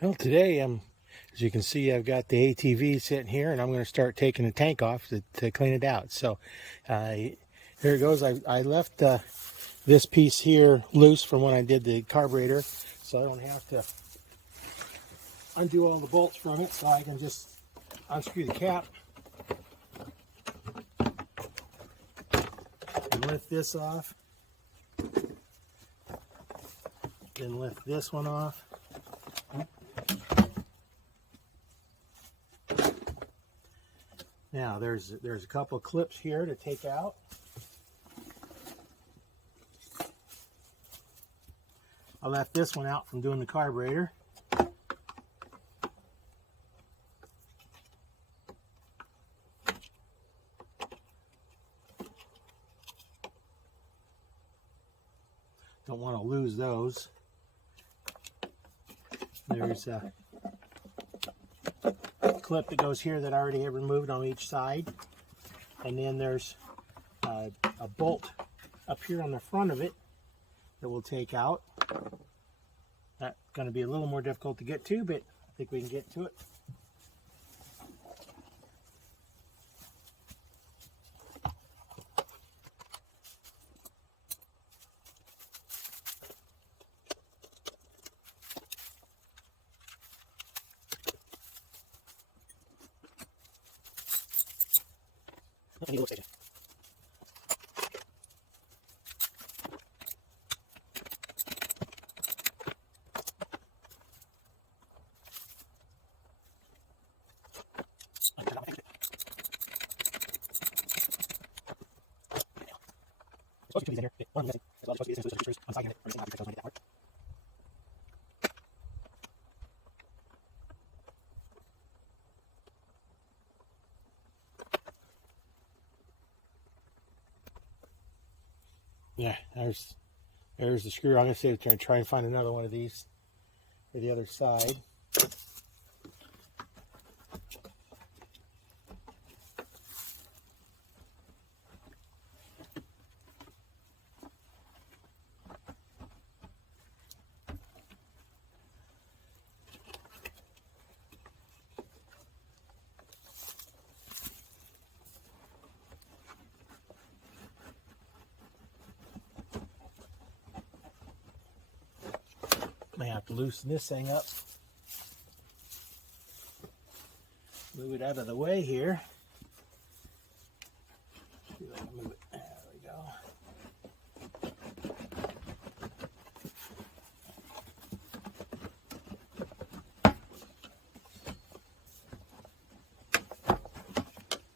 Well, today, as you can see, I've got the ATV sitting here, and I'm going to start taking the tank off to clean it out. So here it goes. I left this piece here loose from when I did the carburetor, so I don't have to undo all the bolts from it, so I can just unscrew the cap and lift this off, then lift this one off. Now there's a couple clips here to take out. I left this one out from doing the carburetor. Don't want to lose those. There's a clip that goes here that I already have removed on each side, and then there's a bolt up here on the front of it that we'll take out. That's going to be a little more difficult to get to, but I think we can get to it. Yeah, there's the screw. I'm going to try and find another one of these for the other side. May have to loosen this thing up. Move it out of the way here. See if I can move it. There we go.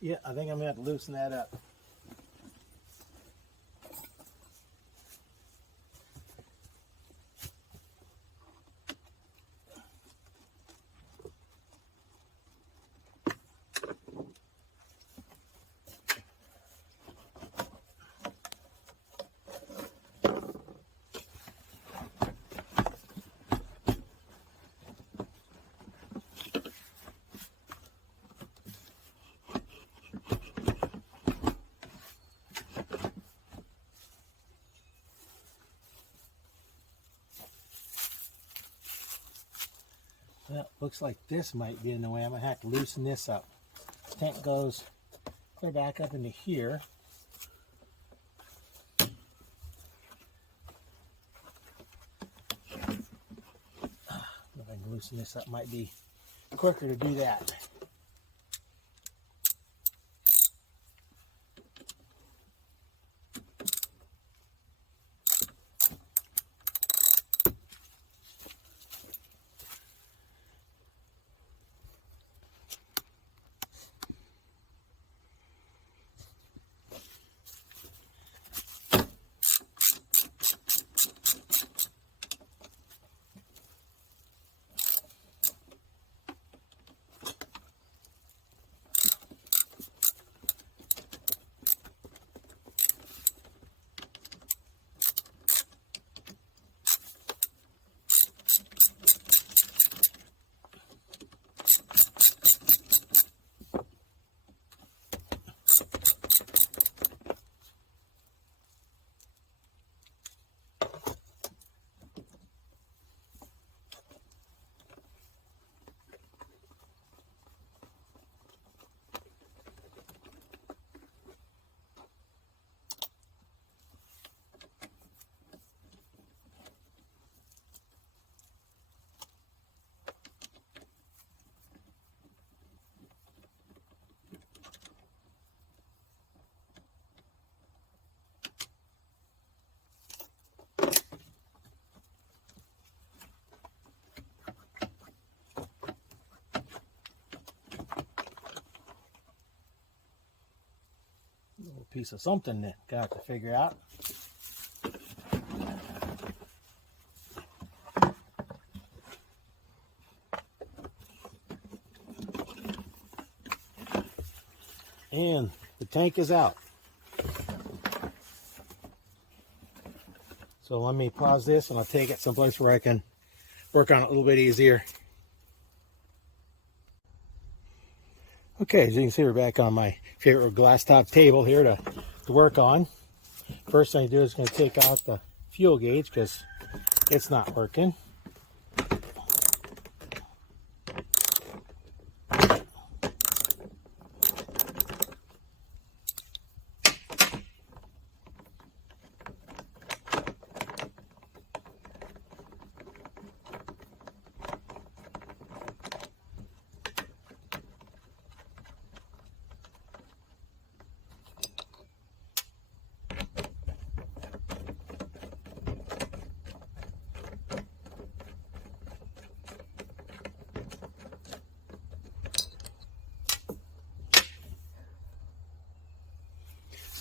Yeah, I think I'm gonna have to loosen that up. Well, looks like this might be in the way. I'm going to have to loosen this up. The tank goes clear back up into here. If I can loosen this up, might be quicker to do that. piece of something that I have to figure out. And the tank is out. So let me pause this and I'll take it someplace where I can work on it a little bit easier. Okay, as you can see, we're back on my favorite glass top table here to work on. First thing I do is going to take out the fuel gauge because it's not working.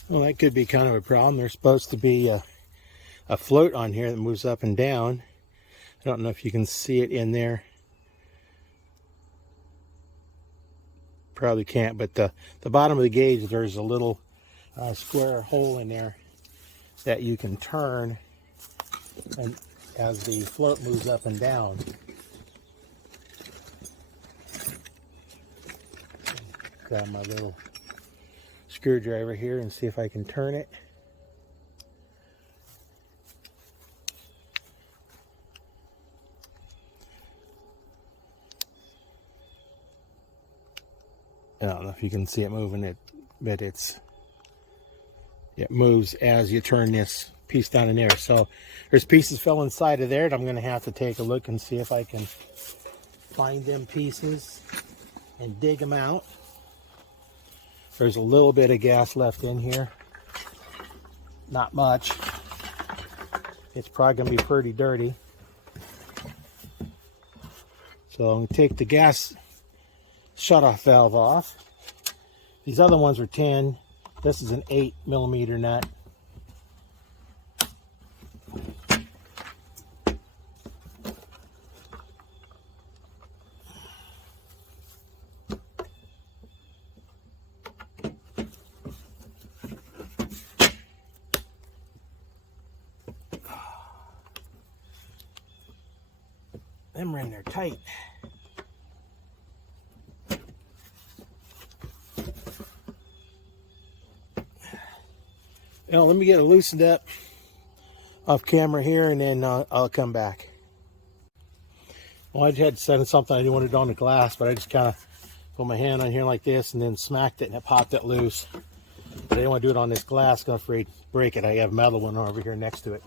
Well, that could be kind of a problem. There's supposed to be a float on here that moves up and down. I don't know if you can see it in there. Probably can't, but the bottom of the gauge, there's a little square hole in there that you can turn and as the float moves up and down. Grab my little screwdriver here and see if I can turn it. I don't know if you can see it moving, but it moves as you turn this piece down in there. So there's pieces fell inside of there that I'm going to have to take a look and see if I can find them pieces and dig them out. There's a little bit of gas left in here. Not much. It's probably going to be pretty dirty. So I'm going to take the gas shutoff valve off. These other ones are 10. This is an 8mm nut. Them are in there tight. Now let me get it loosened up off camera here, and then I'll come back. Well, I had said something I didn't want it on the glass, but I just kind of put my hand on here like this and then smacked it and it popped it loose. But I didn't want to do it on this glass, I'm afraid to break it. I have metal one over here next to it.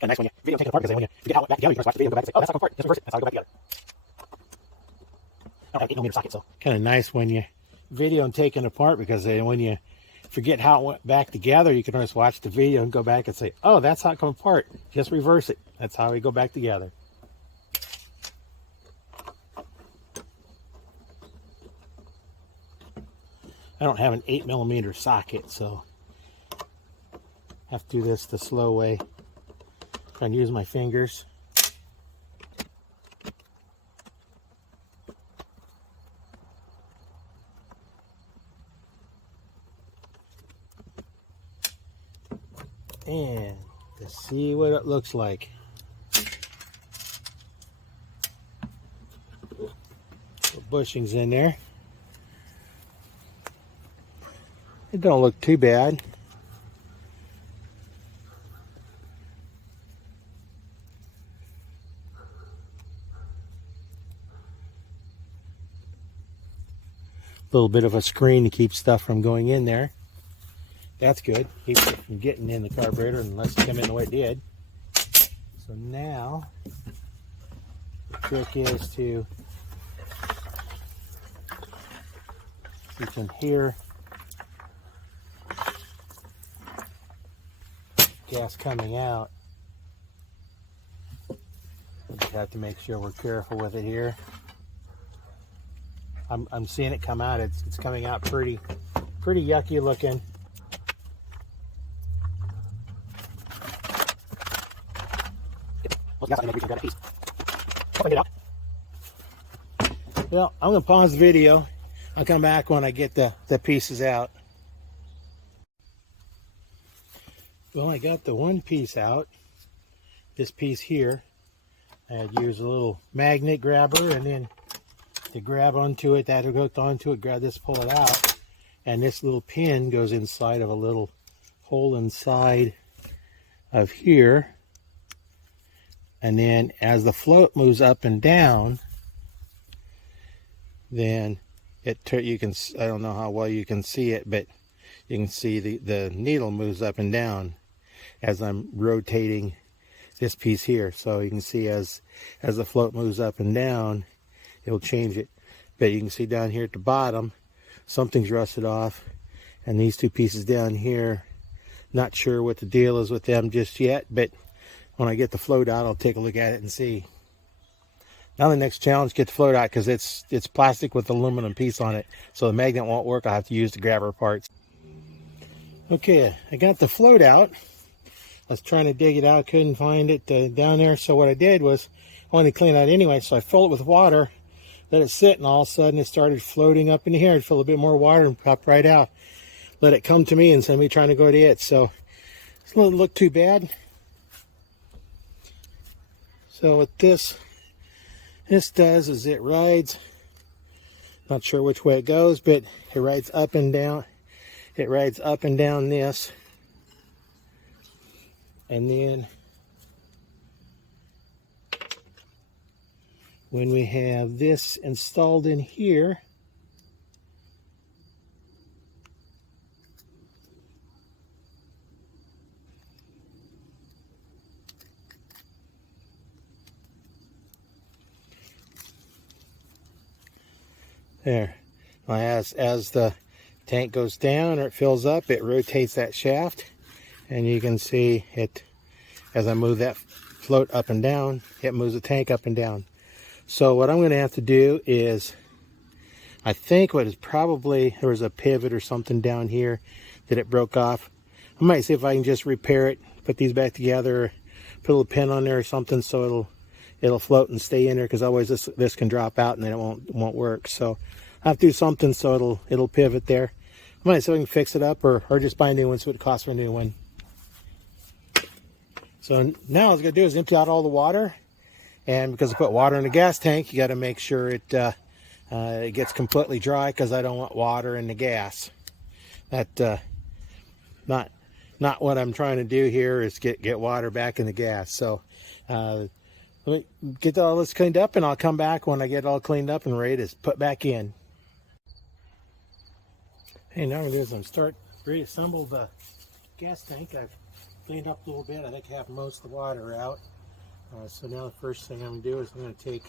And nice when you video take it apart, because then when you get how it went back together, you can just watch the video and go back and say, oh, that's not going apart, that's reverse it. That's how I go back together. I don't have an 8mm socket, so kind of nice when you video and take it apart, because then when you forget how it went back together, you can always watch the video and go back and say, oh, that's how it come apart. Just reverse it. That's how we go back together. I don't have an 8mm socket, so I have to do this the slow way. Try and use my fingers. And to see what it looks like. The bushings in there. It don't look too bad. A little bit of a screen to keep stuff from going in there. That's good. Keeps it from getting in the carburetor unless it come in the way it did. So now the trick is to, you can hear gas coming out. have to make sure we're careful with it here. I'm seeing it come out. It's coming out pretty yucky looking. Well, I'm going to pause the video. I'll come back when I get the pieces out. Well, I got the one piece out. This piece here. I had used a little magnet grabber, and then to grab onto it, that'll go onto it, grab this, pull it out. And this little pin goes inside of a little hole inside of here. And then as the float moves up and down, then you can, I don't know how well you can see it, but you can see the needle moves up and down as I'm rotating this piece here. So you can see as the float moves up and down, it'll change it. But you can see down here at the bottom, something's rusted off. And these two pieces down here, not sure what the deal is with them just yet, but when I get the float out, I'll take a look at it and see. Now the next challenge, get the float out, because it's plastic with aluminum piece on it, so the magnet won't work. I'll have to use the grabber parts. Okay, I got the float out. I was trying to dig it out, couldn't find it down there. So what I did was, I wanted to clean it out anyway, so I filled it with water, let it sit, and all of a sudden it started floating up in the air. I'd fill a bit more water and pop right out. Let it come to me instead of me trying to go to it. So it doesn't look too bad. So what this does is it rides, not sure which way it goes, but it rides up and down. It rides up and down this. And then when we have this installed in here, there. As the tank goes down or it fills up, it rotates that shaft, and you can see it as I move that float up and down, it moves the tank up and down. So what I'm going to have to do is, I think what is probably, there was a pivot or something down here that it broke off. I might see if I can just repair it, put these back together, put a little pin on there or something so it'll float and stay in there, because otherwise this can drop out and then it won't work. So I have to do something so it'll pivot there. I might see if I can fix it up or just buy a new one, so it costs for a new one. So now what I was going to do is empty out all the water, and because I put water in the gas tank, you got to make sure it gets completely dry, because I don't want water in the gas. That not what I'm trying to do here is get water back in the gas. So let me get all this cleaned up, and I'll come back when I get all cleaned up and ready to put back in. Hey, now what I'm going to do is I'm start reassemble the gas tank. I've cleaned up a little bit. I think I have most of the water out. So now the first thing I'm going to do is I'm going to take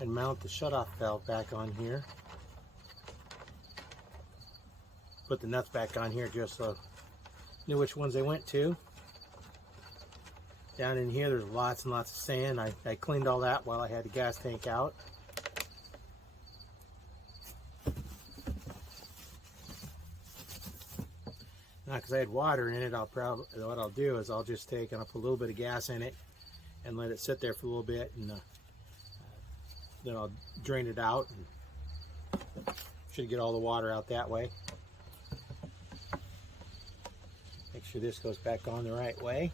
and mount the shutoff valve back on here. Put the nuts back on here just so I knew which ones they went to. Down in here there's lots and lots of sand. I cleaned all that while I had the gas tank out. Now, because I had water in it, what I'll do is I'll just take and I'll put a little bit of gas in it and let it sit there for a little bit, and then I'll drain it out, and should get all the water out that way. Make sure this goes back on the right way.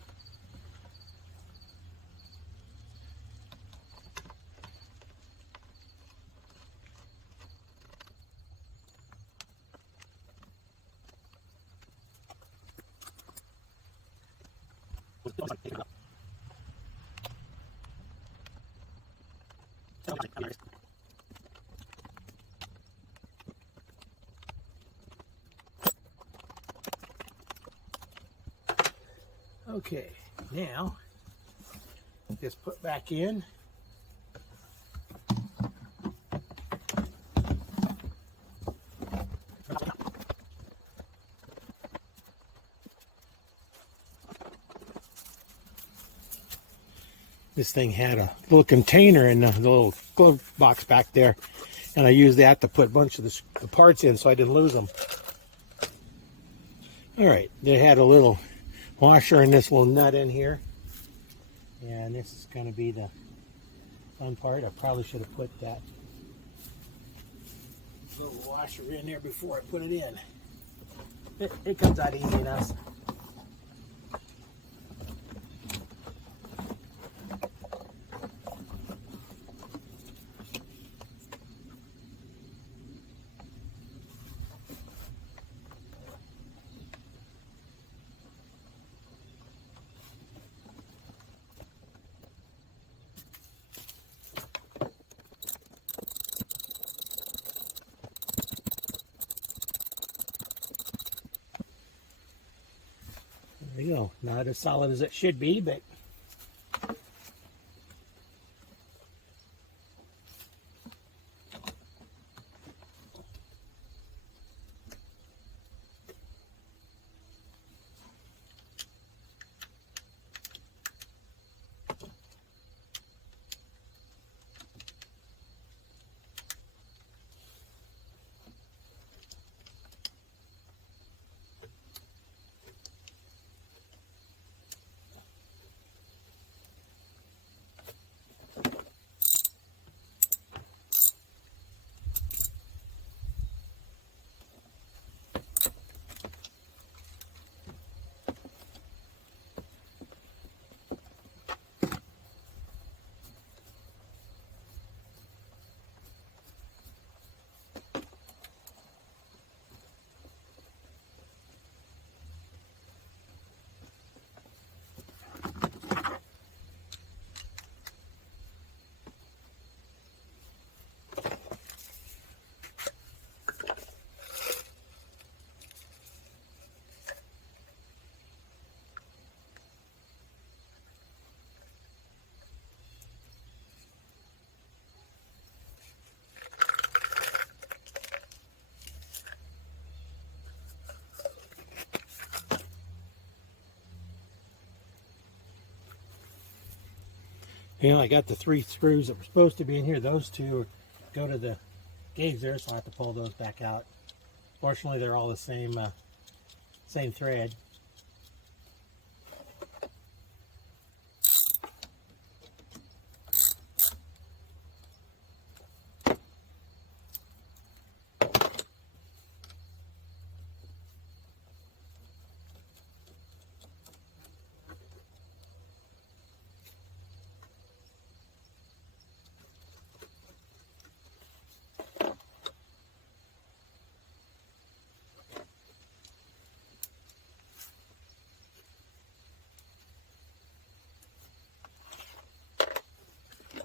Okay, now just put back in. this thing had a little container in the little glove box back there, and I used that to put a bunch of the parts in so I didn't lose them. All right, they had a little washer and this little nut in here, and this is going to be the fun part. I probably should have put that little washer in there before I put it in. It comes out easy enough. There you go. Not as solid as it should be, but you know, I got the 3 screws that were supposed to be in here. Those 2 go to the gauge there, so I have to pull those back out. Fortunately, they're all the same thread.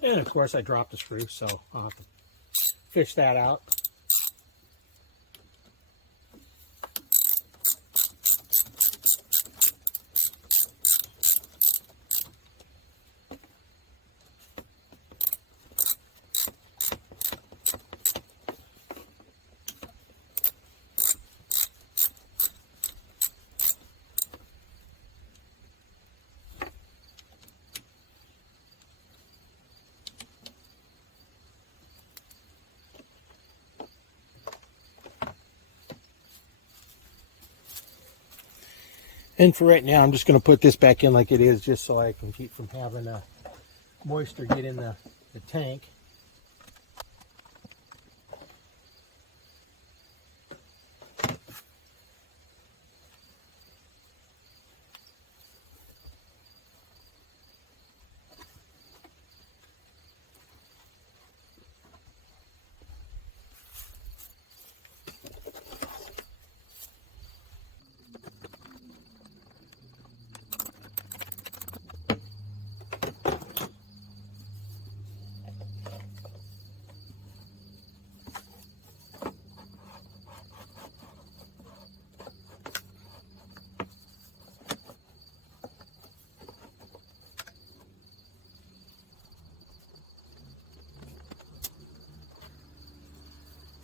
And of course I dropped a screw, so I'll have to fish that out. And for right now, I'm just going to put this back in like it is, just so I can keep from having moisture get in the tank.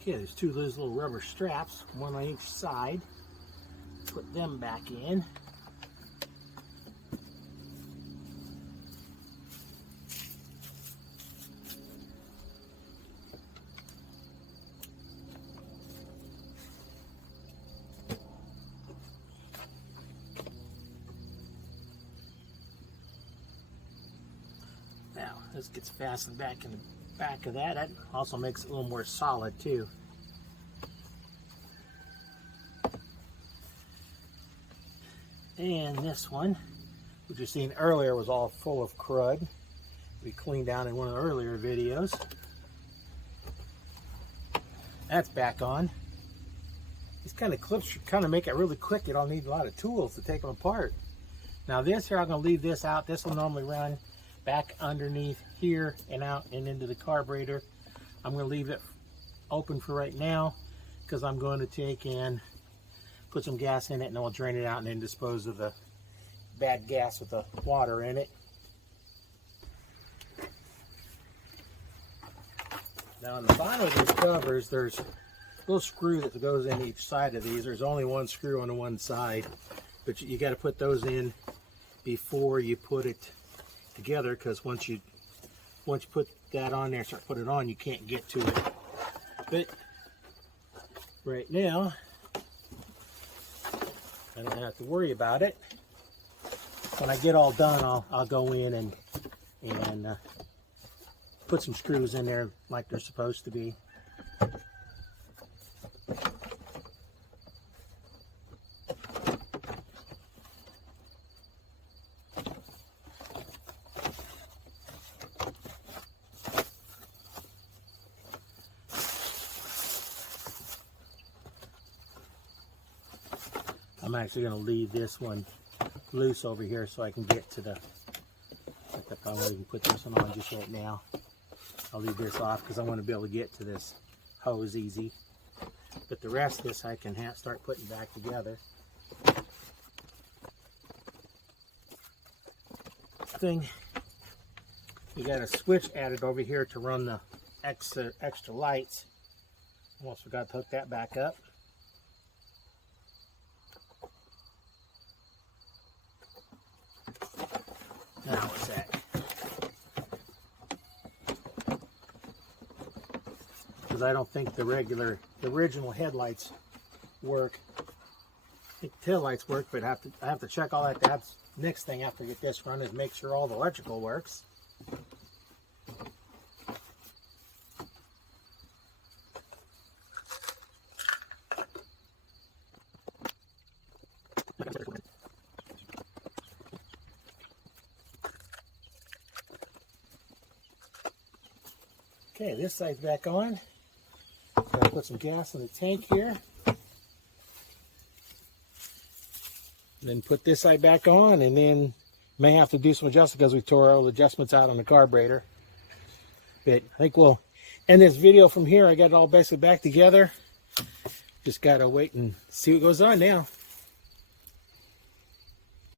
Okay, there's 2 of those little rubber straps, 1 on each side. Put them back in. This gets fastened back in the back of that. That also makes it a little more solid too. And this one, which you seen earlier, was all full of crud. We cleaned out in one of the earlier videos. That's back on. These kind of clips should kind of make it really quick. You don't need a lot of tools to take them apart. Now this here, I'm going to leave this out. This will normally run back underneath here and out and into the carburetor. I'm going to leave it open for right now because I'm going to take and put some gas in it, and then we'll drain it out and then dispose of the bad gas with the water in it. Now on the bottom of these covers, there's a little screw that goes in each side of these. There's only one screw on the one side, but you got to put those in before you put it together, because once you put that on there, start putting it on, you can't get to it. But right now, I don't have to worry about it. When I get all done, I'll go in and put some screws in there like they're supposed to be. I'm actually going to leave this one loose over here so I can get to the, I probably can put this one on just right now. I'll leave this off because I want to be able to get to this hose easy. But the rest of this I can start putting back together. Thing, you got a switch added over here to run the extra lights. Almost forgot to hook that back up. Now what's that? Because I don't think the original headlights work. I think the tail lights work, but I have to check all that. That's next thing after I get this run, is make sure all the electrical works. Okay, this side's back on. Gotta put some gas in the tank here. Then put this side back on, and then may have to do some adjustments because we tore all the adjustments out on the carburetor. But I think we'll end this video from here. I got it all basically back together. Just gotta wait and see what goes on now.